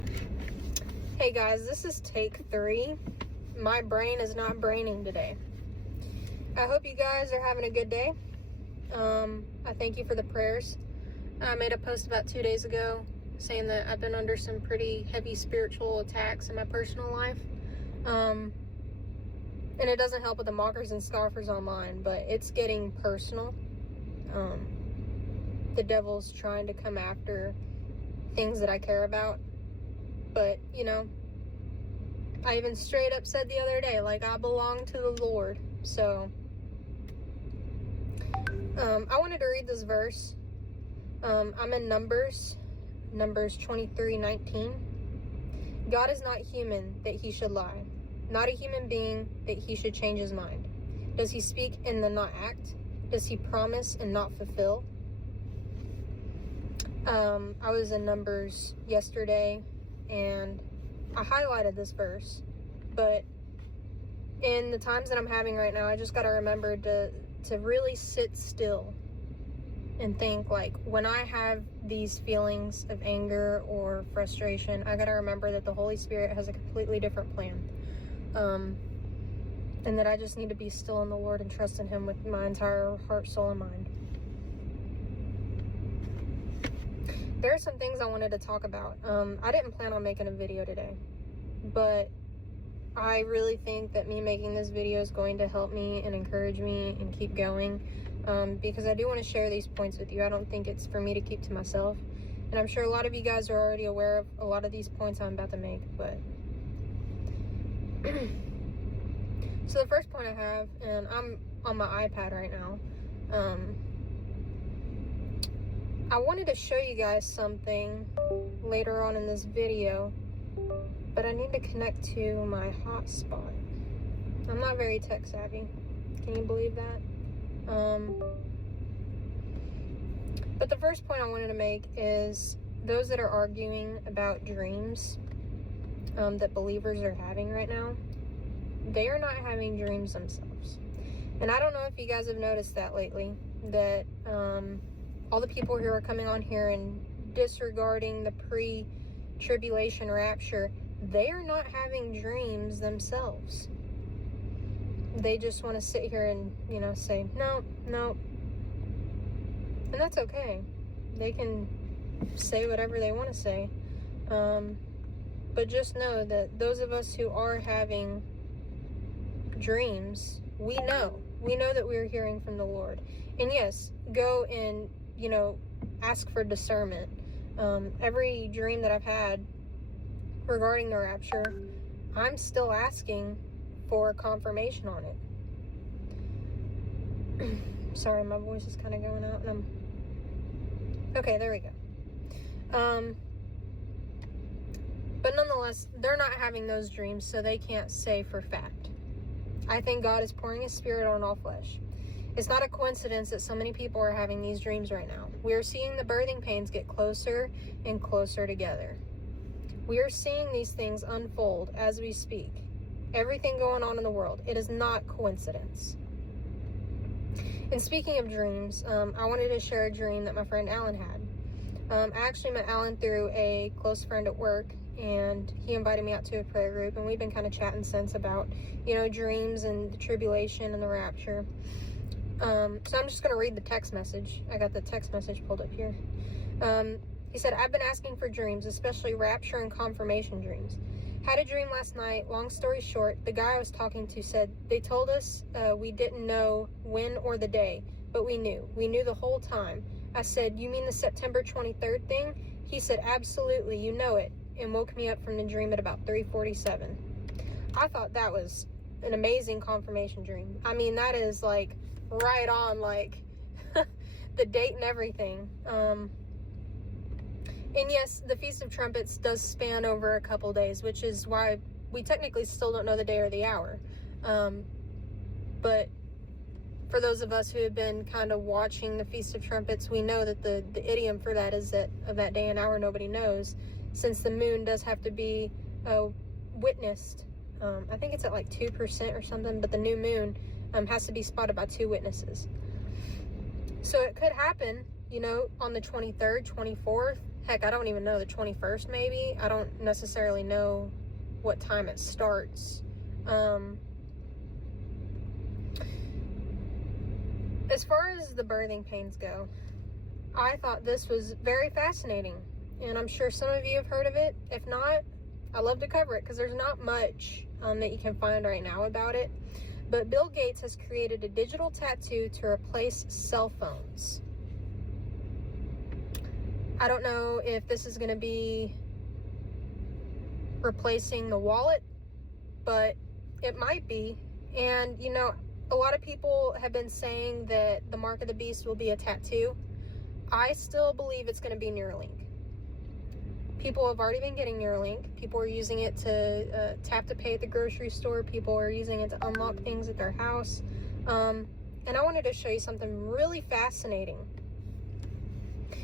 Hey guys, this is take 3. My brain is not braining today. I hope you guys are having a good day. I thank you for the prayers. I made a post about 2 days ago saying that I've been under some pretty heavy spiritual attacks in my personal life. And it doesn't help with the mockers and scoffers online, but it's getting personal. The devil's trying to come after things that I care about. But, you know, I even straight up said the other day, like, I belong to the Lord. So, I wanted to read this verse. I'm in Numbers 23:19. God is not human that he should lie, not a human being that he should change his mind. Does he speak and then not act? Does he promise and not fulfill? I was in Numbers yesterday, and I highlighted this verse, but in the times that I'm having right now, I just got to remember to really sit still and think, like, when I have these feelings of anger or frustration, I got to remember that the Holy Spirit has a completely different plan, and that I just need to be still in the Lord and trust in him with my entire heart, soul, and mind. There are some things I wanted to talk about. I didn't plan on making a video today, but I really think that me making this video is going to help me and encourage me and keep going, because I do want to share these points with you. I don't think it's for me to keep to myself, and I'm sure a lot of you guys are already aware of a lot of these points I'm about to make, but so the first point I have, and I'm on my iPad right now, I wanted to show you guys something later on in this video, but I need to connect to my hotspot. I'm not very tech savvy. Can you believe that? But the first point I wanted to make is those that are arguing about dreams that believers are having right now, they are not having dreams themselves. And I don't know if you guys have noticed that lately, that all the people who are coming on here and disregarding the pre-tribulation rapture, they are not having dreams themselves. They just want to sit here and, you know, say, no. And that's okay. They can say whatever they want to say. But just know that those of us who are having dreams, we know that we're hearing from the Lord. And yes, go and, you know, ask for discernment. Every dream that I've had regarding the rapture, I'm still asking for confirmation on it. Sorry, my voice is kind of going out, and okay, there we go. But nonetheless, they're not having those dreams, so they can't say for fact. I think God is pouring his spirit on all flesh. It's not a coincidence that so many people are having these dreams right now. We are seeing the birthing pains get closer and closer together. We are seeing these things unfold as we speak. Everything going on in the world. It is not coincidence. And speaking of dreams, I wanted to share a dream that my friend Alan had. I actually met Alan through a close friend at work, and he invited me out to a prayer group, and we've been kind of chatting since about, you know, dreams and the tribulation and the rapture. So I'm just going to read the text message. I got the text message pulled up here. He said, I've been asking for dreams, especially rapture and confirmation dreams. Had a dream last night. Long story short, the guy I was talking to said, they told us we didn't know when or the day, but we knew. We knew the whole time. I said, you mean the September 23rd thing? He said, absolutely, you know it, and woke me up from the dream at about 3:47. I thought that was an amazing confirmation dream. I mean, that is like right on, like the date and everything. And yes, the Feast of Trumpets does span over a couple days, which is why we technically still don't know the day or the hour. But for those of us who have been kind of watching the Feast of Trumpets, we know that the idiom for that is that of that day and hour nobody knows, since the moon does have to be witnessed. I think it's at like 2% or something, but the new moon has to be spotted by 2 witnesses. So it could happen, you know, on the 23rd, 24th, Heck, I don't even know, the 21st maybe. I don't necessarily know what time it starts. As far as the birthing pains go, I thought this was very fascinating, and I'm sure some of you have heard of it. If not, I love to cover it because there's not much that you can find right now about it. But Bill Gates has created a digital tattoo to replace cell phones. I don't know if this is going to be replacing the wallet, but it might be. And, you know, a lot of people have been saying that the mark of the beast will be a tattoo. I still believe it's going to be Neuralink. People have already been getting Neuralink. People are using it to tap to pay at the grocery store. People are using it to unlock things at their house. And I wanted to show you something really fascinating.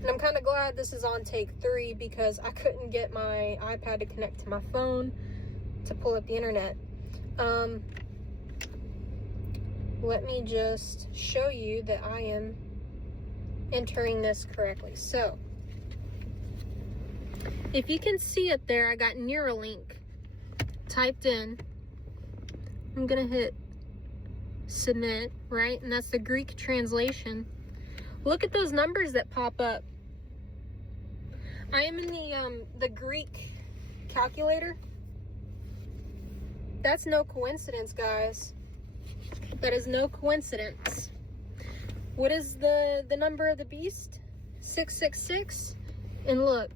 And I'm kind of glad this is on take 3 because I couldn't get my iPad to connect to my phone to pull up the internet. Let me just show you that I am entering this correctly. So, if you can see it there, I got Neuralink typed in. I'm going to hit submit, right? And that's the Greek translation. Look at those numbers that pop up. I am in the Greek calculator. That's no coincidence, guys. That is no coincidence. What is the number of the beast? 666. And look,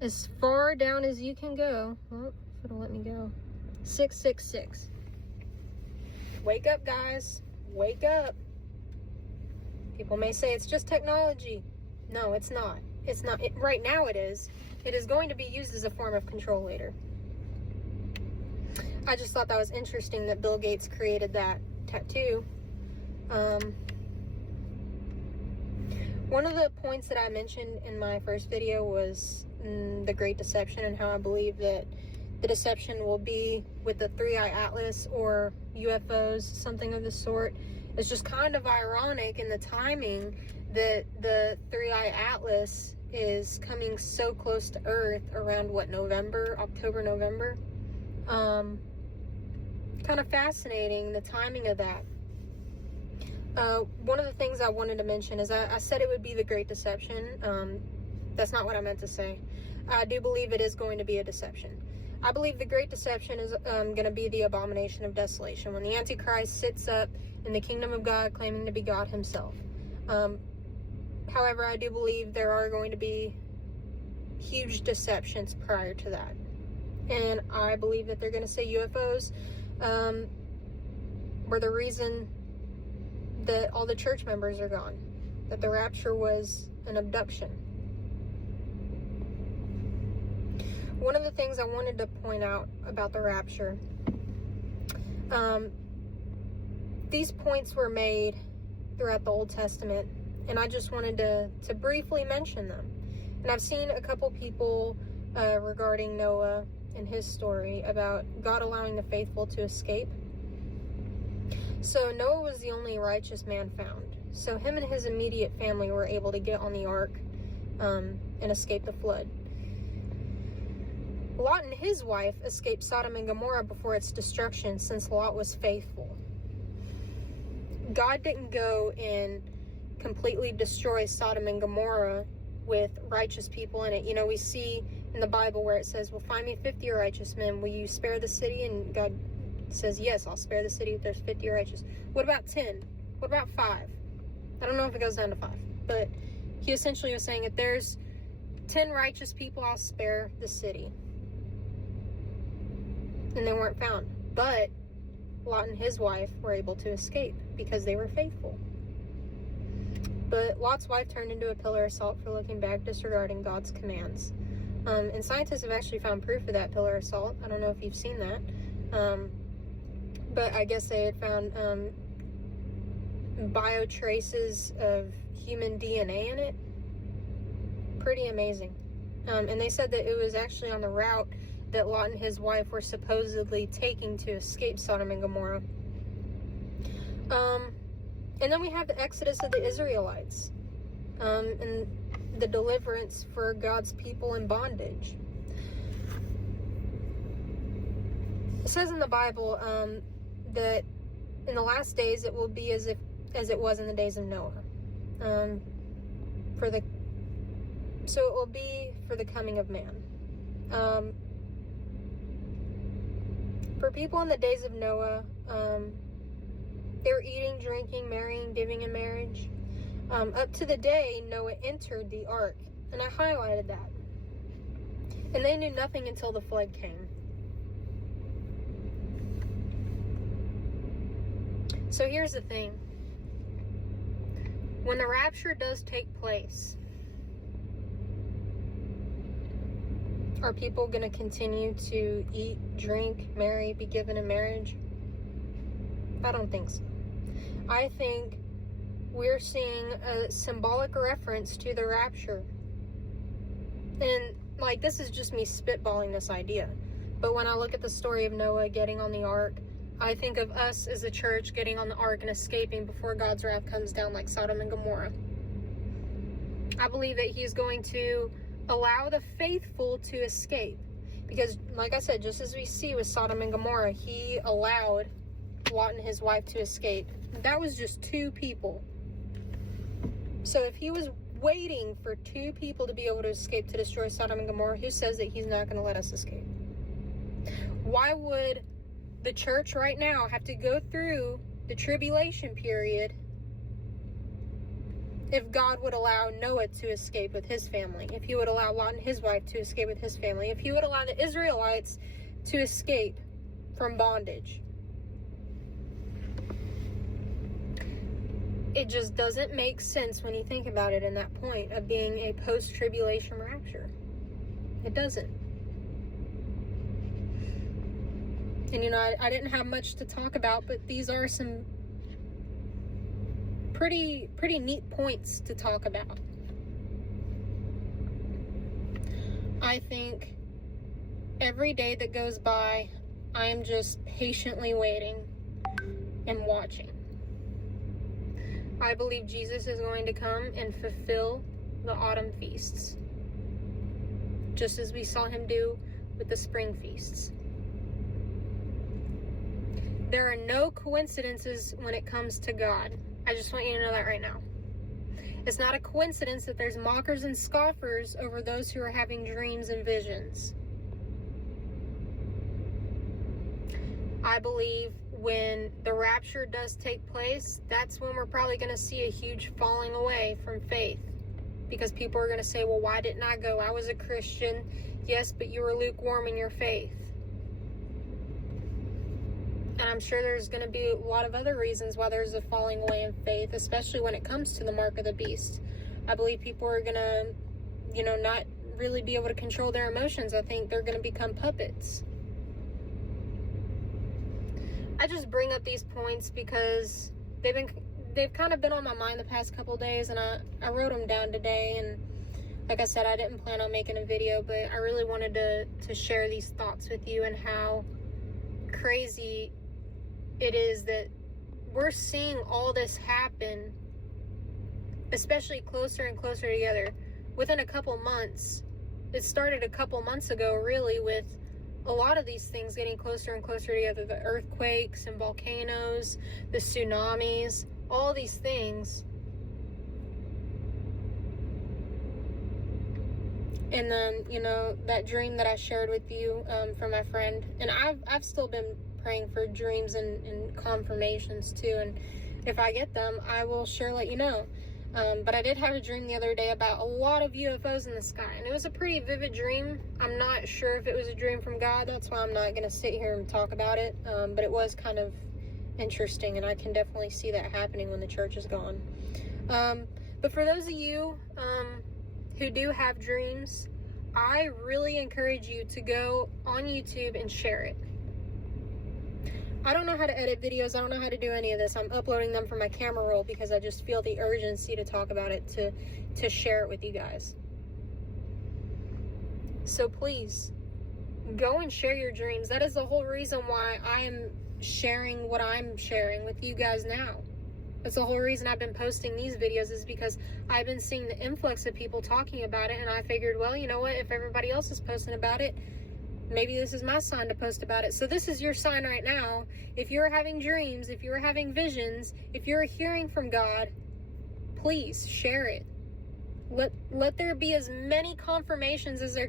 as far down as you can go. Oh, if it'll let me go. 666. Wake up, guys. Wake up. People may say it's just technology. No, it's not. It's not. Right now it is. It is going to be used as a form of control later. I just thought that was interesting that Bill Gates created that tattoo. One of the points that I mentioned in my first video was the Great Deception and how I believe that the deception will be with the three-eye atlas or UFOs, something of the sort. It's just kind of ironic in the timing that the three-eye atlas is coming so close to Earth around, what, November? October, November? Kind of fascinating, the timing of that. One of the things I wanted to mention is I said it would be the Great Deception. That's not what I meant to say. I do believe it is going to be a deception. I believe the Great Deception is going to be the abomination of desolation, when the Antichrist sits up in the kingdom of God claiming to be God himself. However, I do believe there are going to be huge deceptions prior to that. And I believe that they're going to say UFOs were the reason that all the church members are gone. That the rapture was an abduction. One of the things I wanted to point out about the rapture, these points were made throughout the Old Testament, and I just wanted to briefly mention them. And I've seen a couple people regarding Noah and his story about God allowing the faithful to escape. So Noah was the only righteous man found. So him and his immediate family were able to get on the ark and escape the flood. Lot and his wife escaped Sodom and Gomorrah before its destruction, since Lot was faithful. God didn't go and completely destroy Sodom and Gomorrah with righteous people in it. You know, we see in the Bible where it says, well, find me 50 righteous men. Will you spare the city? And God says, yes, I'll spare the city if there's 50 righteous. What about 10? What about 5? I don't know if it goes down to 5. But he essentially was saying, if there's 10 righteous people, I'll spare the city. And they weren't found. But Lot and his wife were able to escape because they were faithful. But Lot's wife turned into a pillar of salt for looking back, disregarding God's commands. And scientists have actually found proof of that pillar of salt. I don't know if you've seen that. But I guess they had found biotraces of human DNA in it. Pretty amazing. And they said that it was actually on the route that Lot and his wife were supposedly taking to escape Sodom and Gomorrah. And then we have the exodus of the Israelites. And the deliverance for God's people in bondage. It says in the Bible that in the last days it will be as it was in the days of Noah. So it will be for the coming of man. For people in the days of Noah, they were eating, drinking, marrying, giving in marriage. Up to the day Noah entered the ark. And I highlighted that. And they knew nothing until the flood came. So here's the thing. When the rapture does take place, are people going to continue to eat, drink, marry, be given in marriage? I don't think so. I think we're seeing a symbolic reference to the rapture. And, like, this is just me spitballing this idea. But when I look at the story of Noah getting on the ark, I think of us as a church getting on the ark and escaping before God's wrath comes down like Sodom and Gomorrah. I believe that He's going to allow the faithful to escape. Because, like I said, just as we see with Sodom and Gomorrah, He allowed Lot and his wife to escape. That was just 2 people. So if He was waiting for 2 people to be able to escape to destroy Sodom and Gomorrah, who says that He's not going to let us escape? Why would the church right now have to go through the tribulation period if God would allow Noah to escape with his family, if He would allow Lot and his wife to escape with his family, if He would allow the Israelites to escape from bondage? It just doesn't make sense when you think about it in that point of being a post-tribulation rapture. It doesn't. And, you know, I didn't have much to talk about, but these are some pretty neat points to talk about. I think every day that goes by, I am just patiently waiting and watching. I believe Jesus is going to come and fulfill the autumn feasts, just as we saw Him do with the spring feasts. There are no coincidences when it comes to God. I just want you to know that right now. It's not a coincidence that there's mockers and scoffers over those who are having dreams and visions. I believe when the rapture does take place, that's when we're probably going to see a huge falling away from faith. Because people are going to say, well, why didn't I go? I was a Christian. Yes, but you were lukewarm in your faith. And I'm sure there's going to be a lot of other reasons why there's a falling away in faith, especially when it comes to the mark of the beast. I believe people are going to, not really be able to control their emotions. I think they're going to become puppets. I just bring up these points because they've kind of been on my mind the past couple of days, and I wrote them down today. And like I said, I didn't plan on making a video, but I really wanted to share these thoughts with you and how crazy it is that we're seeing all this happen, especially closer and closer together within a couple months. It started a couple months ago, really, with a lot of these things getting closer and closer together. The earthquakes and volcanoes, the tsunamis, all these things. And then, that dream that I shared with you from my friend. And I've still been praying for dreams and confirmations too. And if I get them, I will sure let you know. But I did have a dream the other day about a lot of UFOs in the sky. And it was a pretty vivid dream. I'm not sure if it was a dream from God. That's why I'm not going to sit here and talk about it. But it was kind of interesting. And I can definitely see that happening when the church is gone. But for those of you who do have dreams, I really encourage you to go on YouTube and share it. I don't know how to edit videos. I don't know how to do any of this. I'm uploading them from my camera roll because I just feel the urgency to talk about it, to share it with you guys. So please, go and share your dreams. That is the whole reason why I am sharing what I'm sharing with you guys now. That's the whole reason I've been posting these videos, is because I've been seeing the influx of people talking about it, and I figured, well, you know what, if everybody else is posting about it, maybe this is my sign to post about it. So this is your sign right now. If you're having dreams, if you're having visions, if you're hearing from God, please share it. Let there be as many confirmations as there